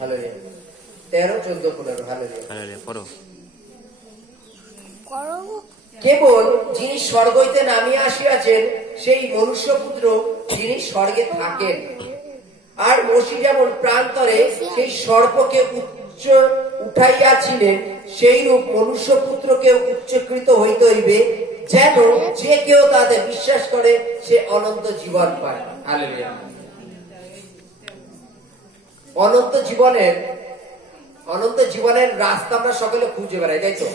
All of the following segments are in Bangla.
হালেলুয়া। 13, 14, 15 হালেলুয়া। হালেলুয়া পড়ো। কেবল যিনি স্বর্গ হইতে নামিয়া আসিয়াছেন সেই মনুষ্যপুত্র যিনি স্বর্গে থাকেন, আর মসি যেমন প্রান্তরে সেই সর্পকে উচ্চ উঠাইয়াছিলেন, সেই রূপ মনুষ্যপুত্রকে উচ্চকৃত হইতে হইবে, যেন যে কেউ তাতে বিশ্বাস করে সে অনন্ত জীবন পায়। হালেলুয়া। অনন্ত জীবনের রাস্তা আমরা সকলে খুঁজে বেড়াই, তাই তো?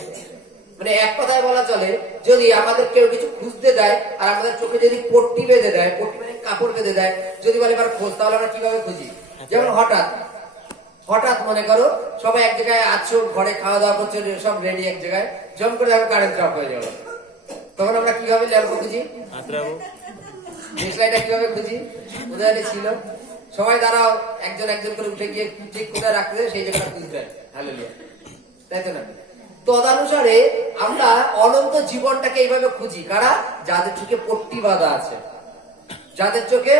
মানে এক কথায় বলা চলে, যদি আমাদের কেউ কিছু খুঁজতে দেয় আর আমাদের চোখে যদি পট্টি বেঁধে দেয়, পট্টি মানে কাপড় বেঁধে দেয়, যদি বলে এবার খোঁজ, তাহলে আমরা কিভাবে খুঁজি? যেমন হঠাৎ মনে করো সবাই এক জায়গায় আছো, ঘরে খাওয়া দাওয়া করছে, সব রেডি এক জায়গায়, জম করে দেখো কারেন্ট অফ হয়ে গেল, তখন আমরা কিভাবে ল্যাম্প খুঁজি? দেশলাইটা কিভাবে খুঁজি? কোথায় ছিল? সবাই দাঁড়াও, একজন করে উঠে গিয়ে ঠিক কোথায় রাখতে সেই জায়গাটা খুঁজতে হয়। হালেলুয়া, তাই তো না? তদানুসারে আমরা অনন্ত জীবনটাকে এইভাবে খুঁজি। কারা? যাদের চোখে পট্টি বাঁধা আছে, যাদের চোখে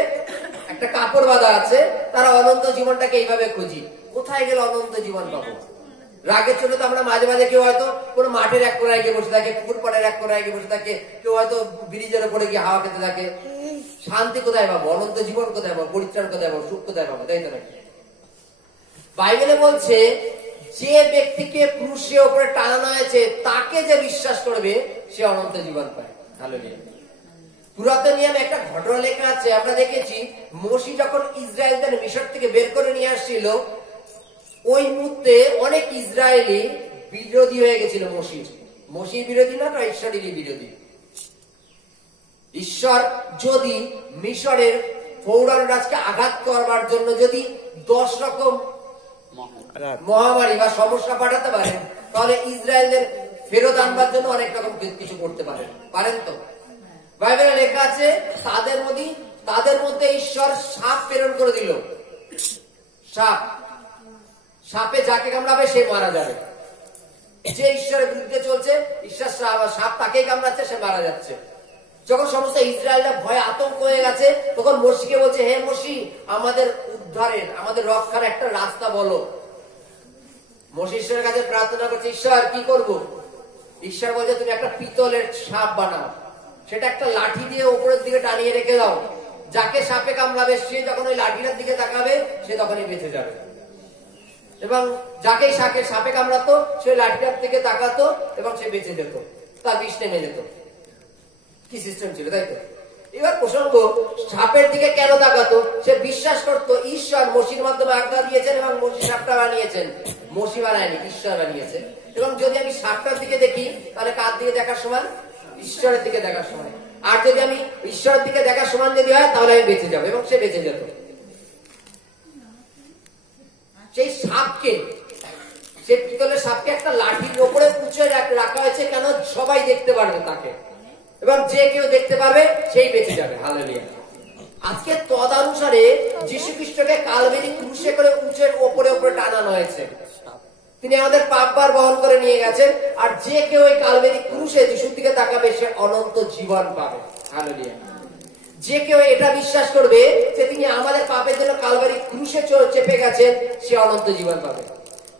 একটা কাপড় বাঁধা আছে, তারা অনন্ত জীবনটাকে এইভাবে খুঁজি। কোথায় গেলে অনন্ত জীবন পাবো? রাগের চোটে তো আমরা মাঝে মাঝে কেউ হয়তো কোনো মাঠের এক কোনায় গিয়ে বসে থাকে, পুকুর পাড়ের এক কোনায় গিয়ে বসে থাকে, কেউ হয়তো ব্রিজের উপরে গিয়ে হাওয়া খেতে থাকে। শান্তি কোথায় পাবো? অনন্ত জীবন কোথায় পাবো? পরিত্রাণ কোথায় পাবো? সুখ কোথায় পাবো? তাই তো নাকি? বাইবেলে বলছে, যে ব্যক্তিকে ক্রুশের উপরে টানানো হয়েছে তাকে যে বিশ্বাস করবে সে অনন্ত জীবন পায়। হালেলুয়া। পুরাতন নিয়মে একটা ঘটনা লেখা আছে, আমরা দেখেছি মসি যখন ইসরায়েলদের মিশর থেকে বের করে নিয়ে আসছিল, ওই মুহূর্তে অনেক ইসরায়েলি বিরোধী হয়ে গেছিল। মসির বিরোধী না, ঈশ্বরেরই বিরোধী। ঈশ্বর যদি মিশরের ফৌরান রাজকে আঘাত করবার জন্য যদি 10 রকম মহামারী বা সমস্যা পাঠাতে পারেন, তাহলে ইসরায়েলদের ফেরত আনবার জন্য অনেক রকম কিছু করতে পারেন তো? বাইবেলে লেখা আছে, তাদের মধ্যে ঈশ্বর সাপ প্রেরণ করে দিল। সাপে যাকে কামড়াবে সে মারা যাবে। যে ঈশ্বরের বিরুদ্ধে চলছে, ঈশ্বর সাপ তাকেই কামড়াচ্ছে, সে মারা যাচ্ছে। যখন সমস্ত ইসরায়েলরা ভয়ে আতঙ্ক হয়ে গেছে, তখন মসিকে বলছে, হে মসি, আমাদের উদ্ধারের, আমাদের রক্ষার একটা রাস্তা বলো। মসি ঈশ্বরের কাছে প্রার্থনা করছে, ঈশ্বর কি করব? ঈশ্বর বলছে, তুমি একটা পিতলের সাপ বানাও, সেটা একটা লাঠি দিয়ে উপরের দিকে টানিয়ে রেখে দাও, যাকে সাপে কামড়াবে সে যখন ওই লাঠিটার দিকে তাকাবে সে তখনই বেঁচে যাবে। এবং যাকে সাপে কামড়াতো সে লাঠিটার দিকে তাকাতো এবং সে বেঁচে যেত, তার বিষ নেমে যেত। কি সিস্টেম ছিল, তাই তো? এবার প্রসঙ্গ, সাপের দিকে কেন তাকাতো? সে বিশ্বাস করতো ঈশ্বর মসির মাধ্যমে আজ্ঞা দিয়েছেন এবং মসি সাপটা বানিয়েছেন। মসি বানায়নি, ঈশ্বর বানিয়েছে। এবং যদি আমি সাপটার দিকে দেখি, তাহলে কার দিকে দেখার সময়? ঈশ্বরের দিকে দেখার সময়। আর যদি আমি ঈশ্বরের দিকে দেখার সমান যদি হয়, তাহলে আমি বেঁচে যাবো, এবং সে বেঁচে যেত। সেই সাপকে, সেই পিতলের সাপকে একটা লাঠির উপরে উঁচে রাখা হয়েছে, কেন? সবাই দেখতে পারবে তাকে, এবং যে কেউ দেখতে পারবে সেই বেঁচে যাবে। হালেলুয়া। আজকে তদানুসারে যীশু খ্রিস্টকে কালভারি ক্রুশে করে উঁচের উপরে টানানো হয়েছে। তিনি আমাদের পাপভার বহন করে নিয়ে গেছেন, আর যে কেউ ওই কালভারি ক্রুশে যিশুর দিকে তাকাবে সে অনন্ত জীবন পাবে। হালেলুয়া। যে কেউ এটা বিশ্বাস করবে যে তিনি আমাদের পাপের জন্য কালভারি ক্রুশে চেপে গেছেন, সে অনন্ত জীবন পাবে।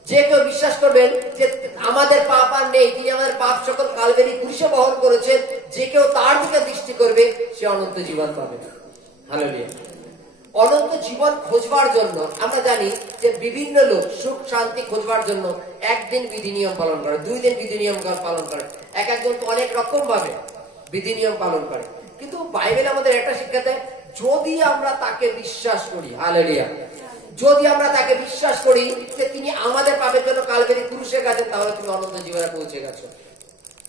যে কেউ বিশ্বাস করবেন যে আমাদের পাপ আর নেই, তিনি আমাদের পাপ সকল কালভারি ক্রুশে বহন করেছেন, যে কেউ তার দিকে দৃষ্টি করবে সে অনন্ত জীবন পাবে। হালেলুয়া। অনন্ত জীবন খোঁজবার জন্য আমরা জানি যে বিভিন্ন লোক সুখ শান্তি খোঁজবার জন্য একদিন বিধি নিয়ম পালন করে, 2 দিন বিধি নিয়ম পালন করে, একজন তো অনেক রকম ভাবে বিধি নিয়ম পালন করে। কিন্তু বাইবেল আমাদের একটা শিক্ষা দেয়, যদি আমরা তাকে বিশ্বাস করি, হালেলুয়া, যদি আমরা তাকে বিশ্বাস করি যে তিনি আমাদের পাপের জন্য কালভারি ক্রুশে গেছেন, তাহলে তুমি অনন্ত জীবনে পৌঁছে গেছো,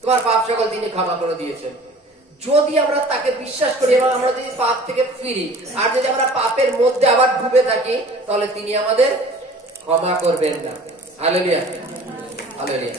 তোমার পাপ সকল তিনি ক্ষমা করে দিয়েছেন। যদি আমরা তাকে বিশ্বাস করি এবং আমরা যদি পাপ থেকে ফিরি, আর যদি আমরা পাপের মধ্যে আবার ডুবে থাকি, তাহলে তিনি আমাদের ক্ষমা করবেন না। Hallelujah, hallelujah.